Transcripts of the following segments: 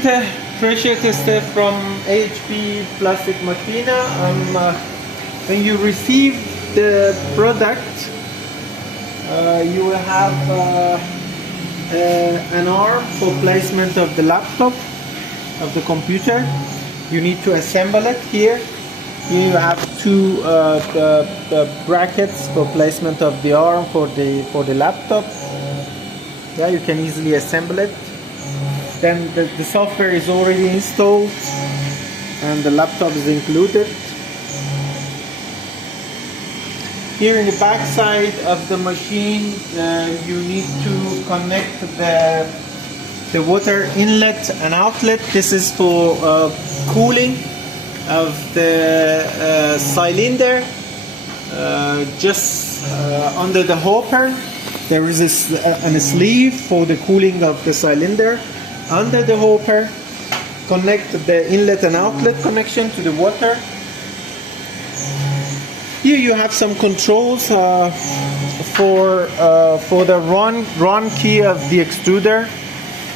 pressure tester from HP Plastic Machina. When you receive the product, you will have an arm for placement of the laptop, of the computer. You need to assemble it here. Here you have two the brackets for placement of the arm for the laptop. Yeah, you can easily assemble it. Then the software is already installed and the laptop is included. Here in the back side of the machine, you need to connect the water inlet and outlet. This is for cooling of the cylinder. Just under the hopper, there is a sleeve for the cooling of the cylinder. Under the hopper, connect the inlet and outlet connection to the water. Here you have some controls for the run key of the extruder.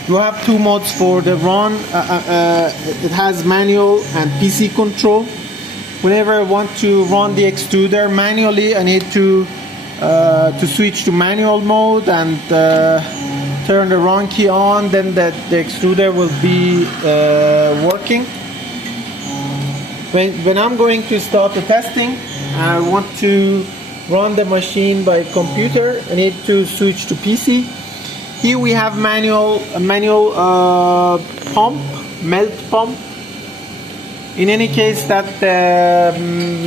You have two modes for the run. It has manual and PC control. Whenever I want to run the extruder manually, I need to switch to manual mode and turn the run key on. Then the extruder will be working. When I'm going to start the testing, I want to run the machine by computer. I need to switch to PC. Here we have a manual pump, melt pump. In any case that the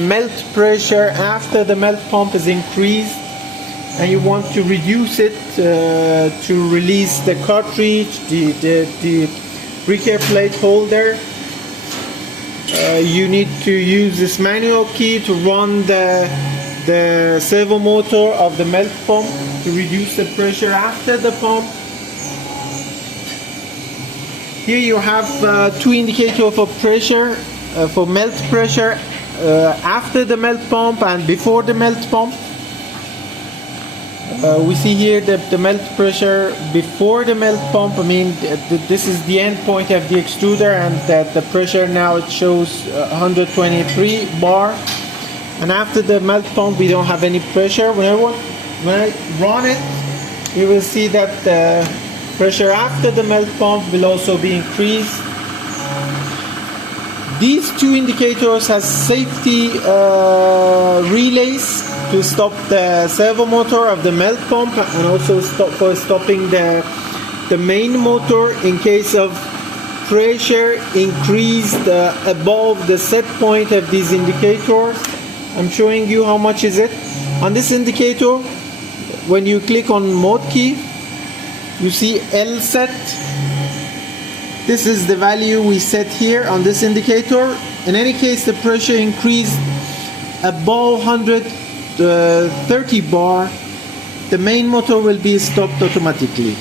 melt pressure after the melt pump is increased and you want to reduce it to release the cartridge, the breaker plate holder, you need to use this manual key to run the servo motor of the melt pump to reduce the pressure after the pump. Here you have two indicators for pressure, for melt pressure after the melt pump and before the melt pump. We see here the melt pressure before the melt pump. I mean, this is the end point of the extruder, and the pressure now it shows 123 bar. And after the melt pump, we don't have any pressure. When I run it, you will see that the pressure after the melt pump will also be increased. These two indicators have safety relays to stop the servo motor of the melt pump and also for stopping the main motor in case of pressure increased above the set point of these indicators. I'm showing you how much is it. On this indicator, when you click on mode key, you see L set. This is the value we set here on this indicator. In any case, the pressure increased above 130 bar, the main motor will be stopped automatically.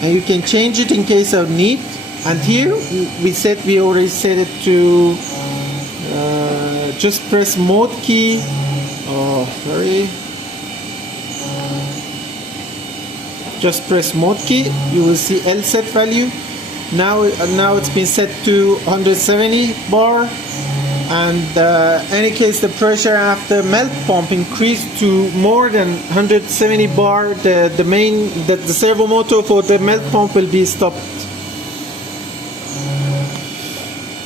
And you can change it in case of need. And here we already set it to just press mode key. Just press mode key. You will see L set value. Now it's been set to 170 bar. And in any case, the pressure after melt pump increased to more than 170 bar. The servo motor for the melt pump will be stopped.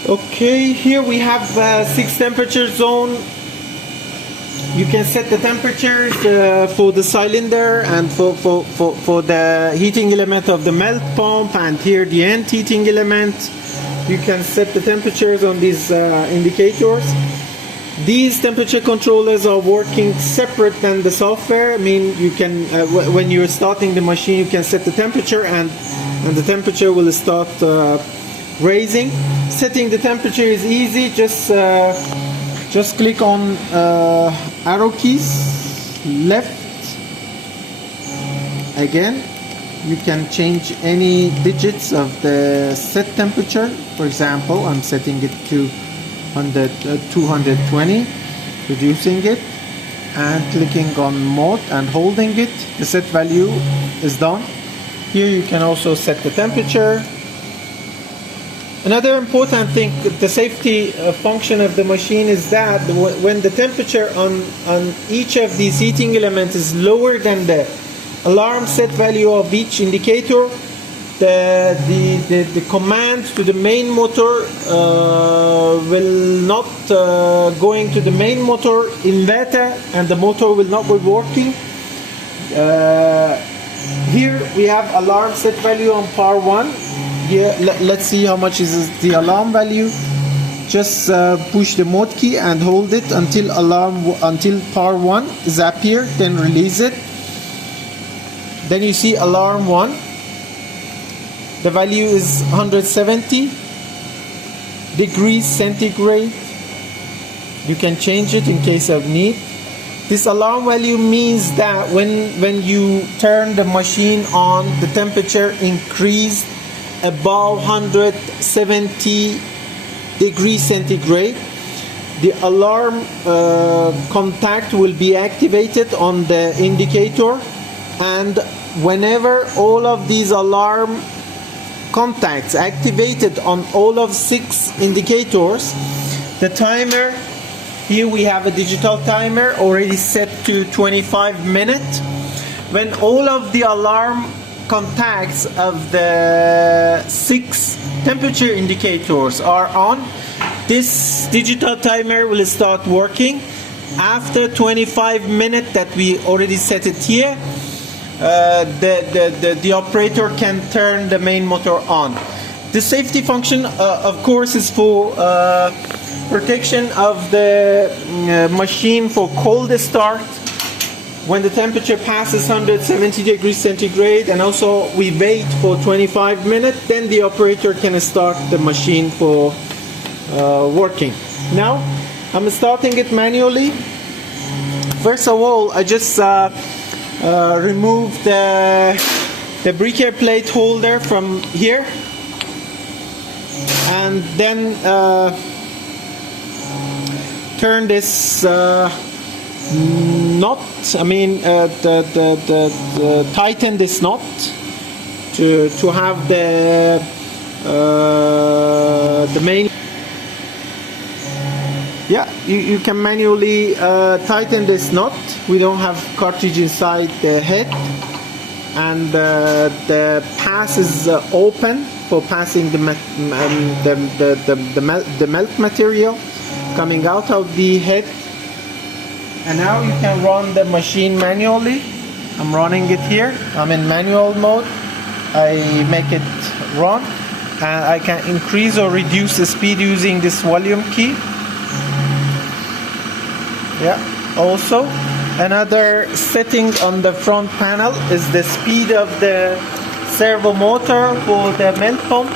Okay, here we have 6 temperature zone. You can set the temperatures for the cylinder and for the heating element of the melt pump, and here the end heating element. You can set the temperatures on these indicators. These temperature controllers are working separate than the software. I mean, you can when you're starting the machine, you can set the temperature and the temperature will start raising. Setting the temperature is easy. Just click on arrow keys, left. Again, you can change any digits of the set temperature. For example, I'm setting it to 220, reducing it, and clicking on mode and holding it. The set value is done. Here you can also set the temperature. Another important thing, the safety function of the machine is that when the temperature on each of these heating elements is lower than the alarm set value of each indicator, the command to the main motor will not going to the main motor inverter, and the motor will not be working. Here we have alarm set value on power 1. Here, let's see how much is the alarm value. Just push the mode key and hold it until power 1 is appear, then release it. Then you see alarm 1. The value is 170 degrees centigrade. You can change it in case of need. This alarm value means that when you turn the machine on, the temperature increased above 170 degrees centigrade. The alarm contact will be activated on the indicator, and whenever all of these alarm contacts activated on all of 6 indicators, the timer, here we have a digital timer already set to 25 minutes. When all of the alarm contacts of the 6 temperature indicators are on, this digital timer will start working. After 25 minutes that we already set it here, the operator can turn the main motor on. The safety function, of course, is for protection of the machine for cold start when the temperature passes 170 degrees centigrade, and also we wait for 25 minutes, then the operator can start the machine for working. Now I'm starting it manually. First of all, I just remove the breaker plate holder from here, and then turn this knot. Tighten this knot to have the main. Yeah, you can manually tighten this knot. We don't have cartridge inside the head, and the pass is open for passing the melt material coming out of the head. And now you can run the machine manually. I'm running it here. I'm in manual mode. I make it run, and I can increase or reduce the speed using this volume key. Yeah. Also, another setting on the front panel is the speed of the servo motor for the melt pump.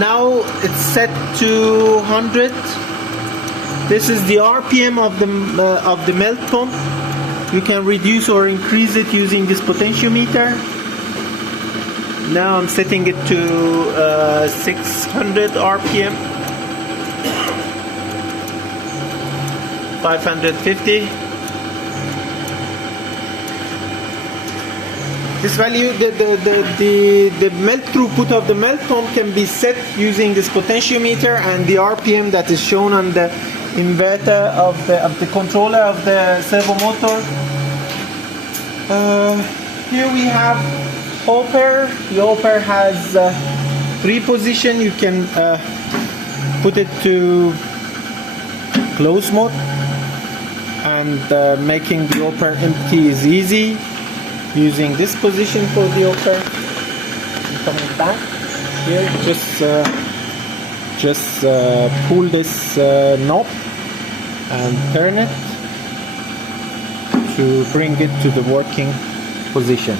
Now it's set to 100. This is the RPM of the melt pump. You can reduce or increase it using this potentiometer. Now I'm setting it to 600 RPM, 550. This value, the melt throughput of the melt pump can be set using this potentiometer, and the RPM that is shown on the inverter of the controller of the servo motor. Here we have hopper. The hopper has 3 positions. You can put it to close mode, and making the hopper empty is easy using this position for the hopper. Coming back here, just pull this knob and turn it to bring it to the working position.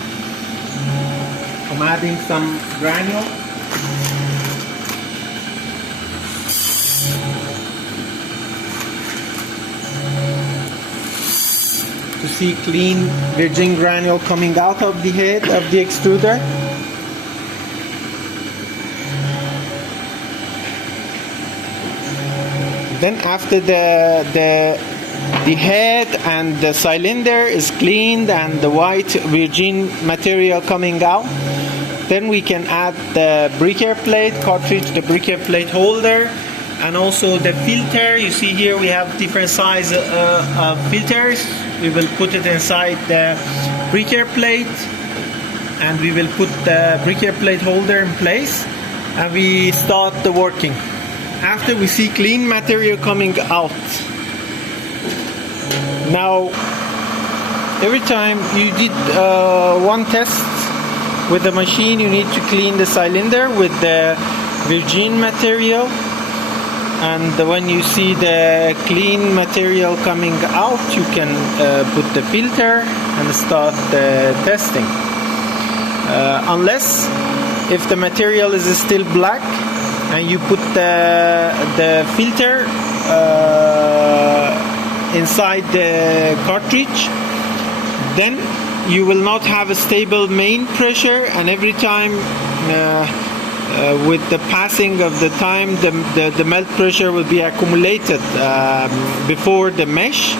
I'm adding some granule. To see clean virgin granule coming out of the head of the extruder. Then after the head and the cylinder is cleaned and the white virgin material coming out, Then we can add the breaker plate cartridge, the breaker plate holder, and also the filter. You see here we have different size of filters. We will put it inside the breaker plate, and we will put the breaker plate holder in place, and we start the working. After we see clean material coming out. Now, every time you did one test with the machine, you need to clean the cylinder with the virgin material, and when you see the clean material coming out, you can put the filter and start the testing. Unless if the material is still black and you put the filter inside the cartridge, then you will not have a stable main pressure, and every time with the passing of the time the melt pressure will be accumulated before the mesh,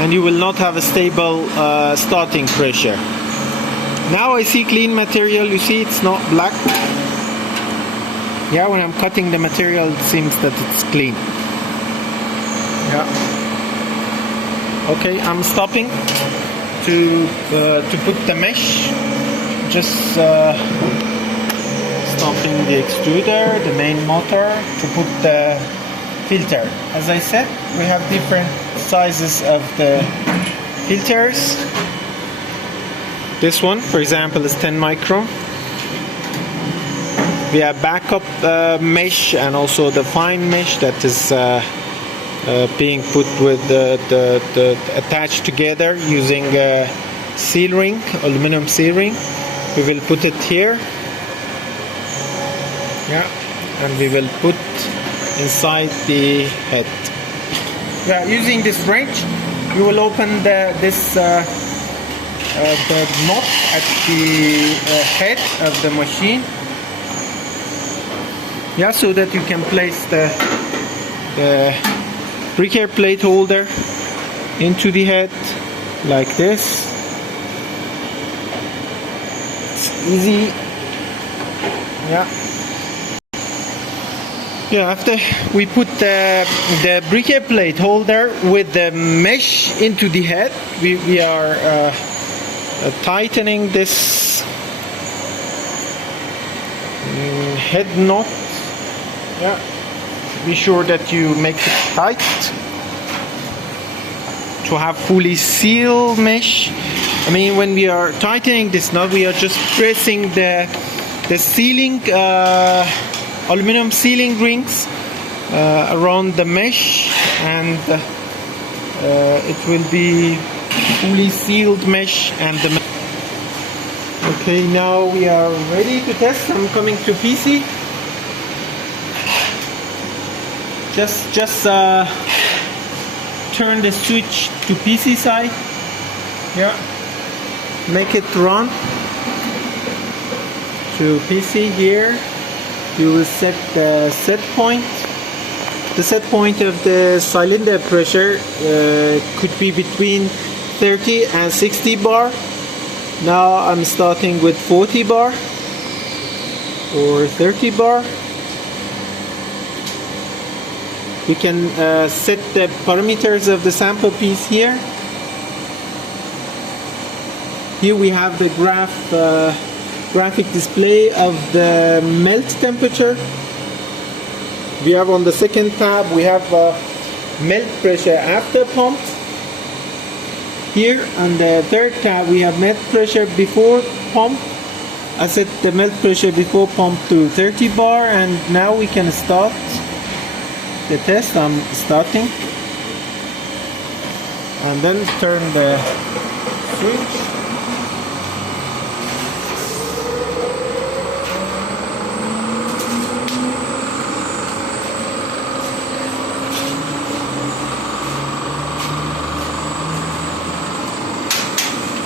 and you will not have a stable starting pressure. Now I see clean material. You see it's not black. Yeah, when I'm cutting the material it seems that it's clean. Yeah. Okay, I'm stopping to put the mesh. Just stopping the extruder, the main motor, to put the filter. As I said, we have different sizes of the filters. This one, for example, is 10 micron. We have backup mesh and also the fine mesh that is being put with the attached together using a seal ring, aluminum seal ring. We will put it here. Yeah, and we will put inside the head. Yeah, using this wrench, you will open the knot at the head of the machine. Yeah, so that you can place the breaker plate holder into the head like this. It's easy. Yeah. Yeah, after we put the breaker plate holder with the mesh into the head, we are tightening this head knot. Yeah, be sure that you make it tight to have fully sealed mesh. I mean, when we are tightening this knot, we are just pressing the sealing aluminum sealing rings around the mesh, and it will be fully sealed mesh. And the okay, now we are ready to test. I'm coming to PC. Just turn the switch to PC side. Yeah, make it run to PC here. You will set the set point. The set point of the cylinder pressure could be between 30 and 60 bar. Now I'm starting with 40 bar or 30 bar. We can set the parameters of the sample piece here. Here we have the graphic display of the melt temperature. We have on the second tab, we have melt pressure after pump. Here on the third tab, we have melt pressure before pump. I set the melt pressure before pump to 30 bar, and now we can start the test. I'm starting, and then turn the switch.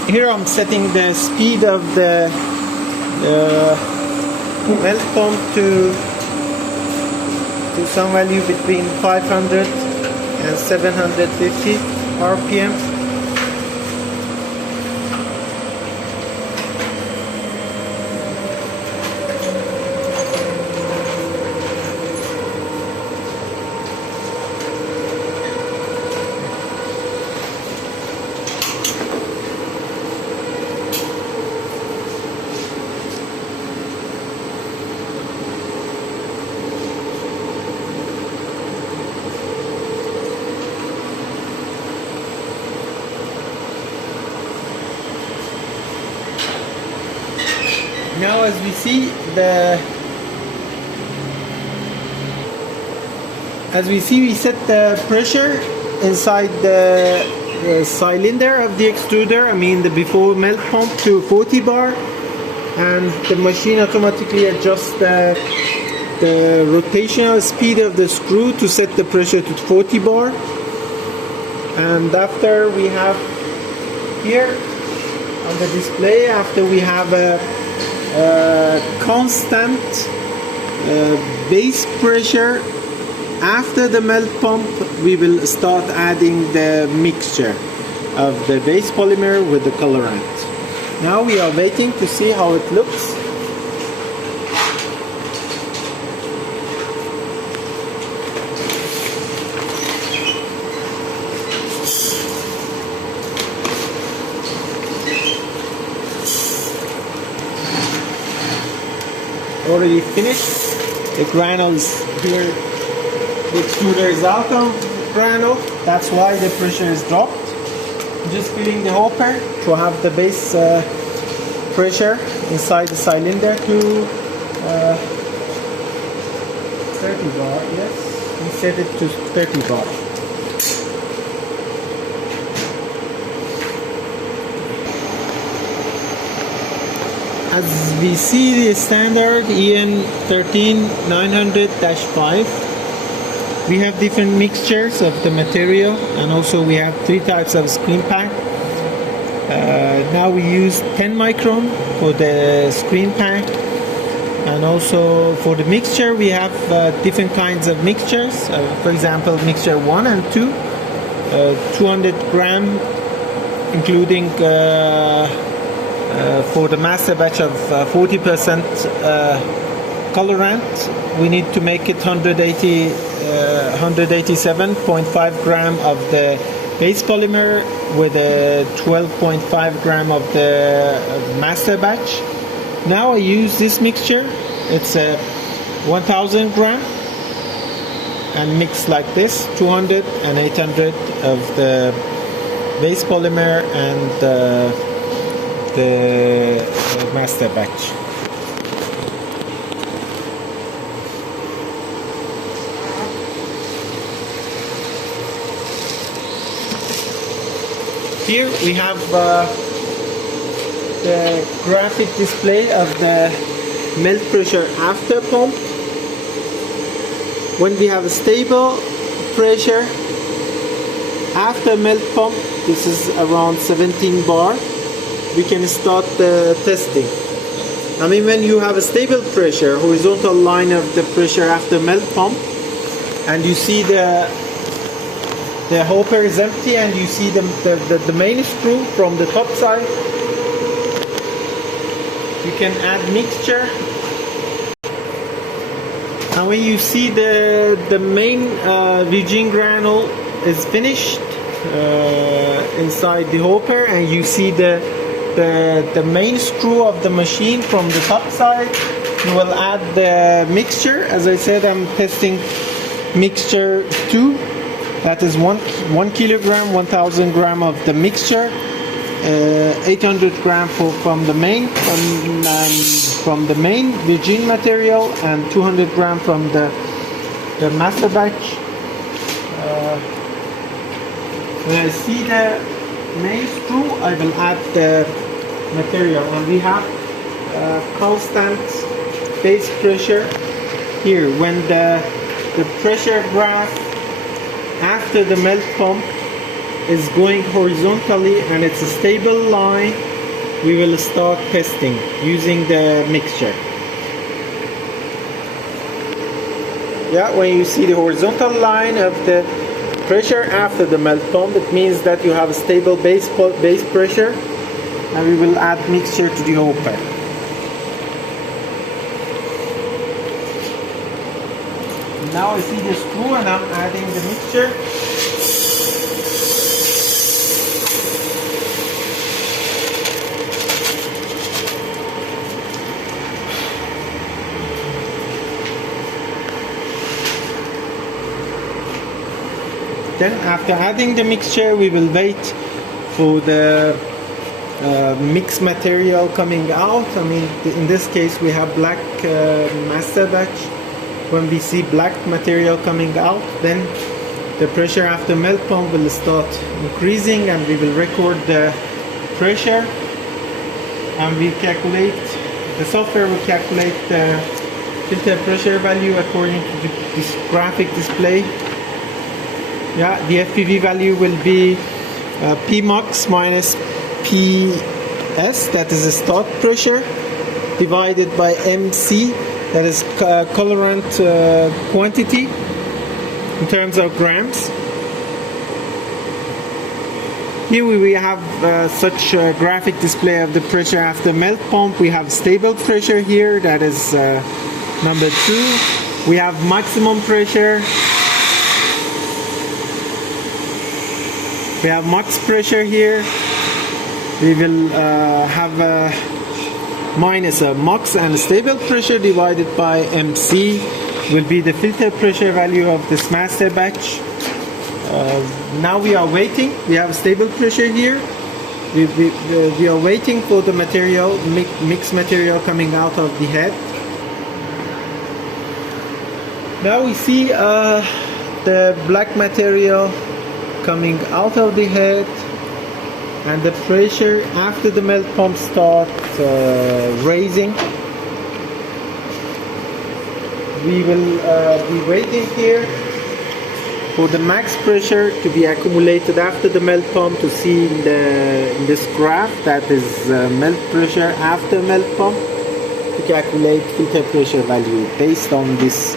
Here I'm setting the speed of the melt pump to some value between 500 and 750 RPM. Now as we see we set the pressure inside the cylinder of the extruder, I mean the before melt pump, to 40 bar, and the machine automatically adjusts the rotational speed of the screw to set the pressure to 40 bar. And after we have here on the display, after we have a constant base pressure, after the melt pump we will start adding the mixture of the base polymer with the colorant. Now we are waiting to see how it looks. Already finished. The granules here, the extruder is out of granule, that's why the pressure is dropped. I'm just filling the hopper to have the base pressure inside the cylinder to 30 bar. Yes, we set it to 30 bar. As we see the standard EN 13900-5, we have different mixtures of the material, and also we have 3 types of screen pack. Now we use 10 micron for the screen pack, and also for the mixture we have different kinds of mixtures. For example, mixture 1 and 2, 200 gram, including for the Masterbatch of 40% colorant, we need to make it 187.5 gram of the base polymer with a 12.5 gram of the Masterbatch. Now I use this mixture. It's a 1000 gram, and mix like this, 200 and 800 of the base polymer and the Masterbatch. Here we have the graphic display of the melt pressure after pump. When we have a stable pressure after melt pump, this is around 17 bar, we can start the testing. I mean, when you have a stable pressure, horizontal line of the pressure after melt pump, and you see the hopper is empty, and you see the main screw from the top side, you can add mixture. And when you see the main virgin granule is finished inside the hopper, and you see the main screw of the machine from the top side, you will add the mixture. As I said, I'm testing mixture 2. That is 1 kilogram, 1000 gram of the mixture, 800 gram from the main virgin material, and 200 gram from the Masterbatch. When I see the main screw, I will add the material, and we have constant base pressure here. When the pressure graph after the melt pump is going horizontally and it's a stable line, we will start testing using the mixture. Yeah, when you see the horizontal line of the pressure after the melt pump, it means that you have a stable base pressure, and we will add mixture to the hopper. Now I see the screw, and I'm adding the mixture. Then after adding the mixture, we will wait for the mixed material coming out. I mean, in this case we have black Masterbatch. When we see black material coming out, then the pressure after melt pump will start increasing, and we will record the pressure, and we calculate, the software will calculate the filter pressure value according to this graphic display. Yeah, the FPV value will be Pmax minus PS, that is the start pressure, divided by MC, that is colorant quantity in terms of grams. Here we have such a graphic display of the pressure after melt pump. We have stable pressure here, that is number 2. We have maximum pressure. We have max pressure here. We will have a minus a max and a stable pressure divided by MC will be the filter pressure value of this Masterbatch. Now we are waiting. We have stable pressure here. We are waiting for the material, mixed material coming out of the head. Now we see the black material coming out of the head, and the pressure after the melt pump starts raising. We will be waiting here for the max pressure to be accumulated after the melt pump to see in this graph, that is melt pressure after melt pump, to calculate filter pressure value based on this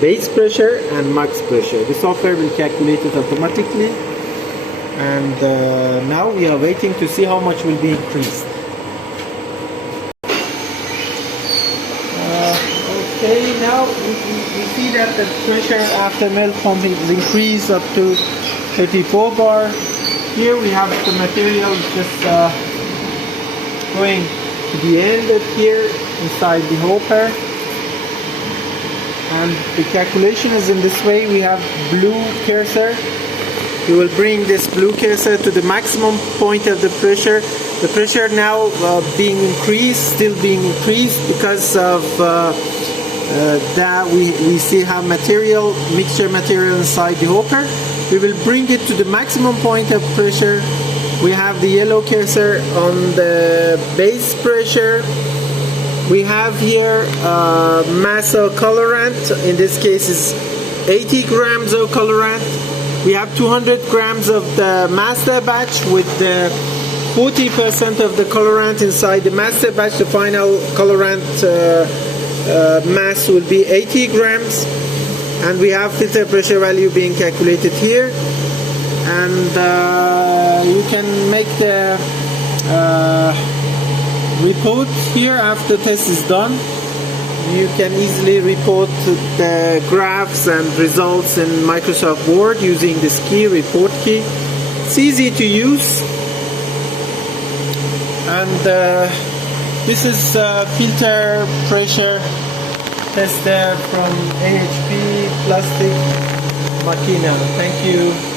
base pressure and max pressure. The software will calculate it automatically, and now we are waiting to see how much will be increased. Okay, now we see that the pressure after melt pump is increased up to 34 bar. Here we have the material just going to be ended here inside the hopper. And the calculation is in this way. We have blue cursor. You will bring this blue cursor to the maximum point of the pressure. The pressure now being increased, still being increased because of that we see how mixture material inside the hopper. We will bring it to the maximum point of pressure. We have the yellow cursor on the base pressure. We have here mass of colorant. In this case is 80 grams of colorant. We have 200 grams of the Masterbatch with the 40% of the colorant inside the Masterbatch. The final colorant mass will be 80 grams. And we have filter pressure value being calculated here. And you can make the report here after test is done. You can easily report the graphs and results in Microsoft Word using this key, report key. It's easy to use, and this is filter pressure tester from AHP Plastic Machina. Thank you.